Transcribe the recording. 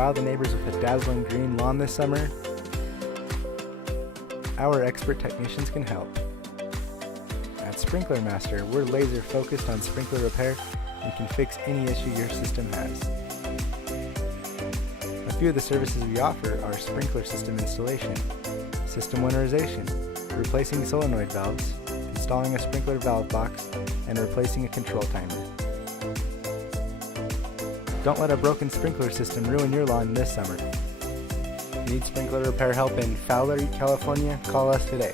wow the neighbors with a dazzling green lawn this summer? Our expert technicians can help. At Sprinkler Master, we're laser focused on sprinkler repair and can fix any issue your system has. A few of the services we offer are sprinkler system installation, system winterization, replacing solenoid valves, installing a sprinkler valve box, and replacing a control timer. Don't let a broken sprinkler system ruin your lawn this summer. Need sprinkler repair help in Fowler, California? Call us today.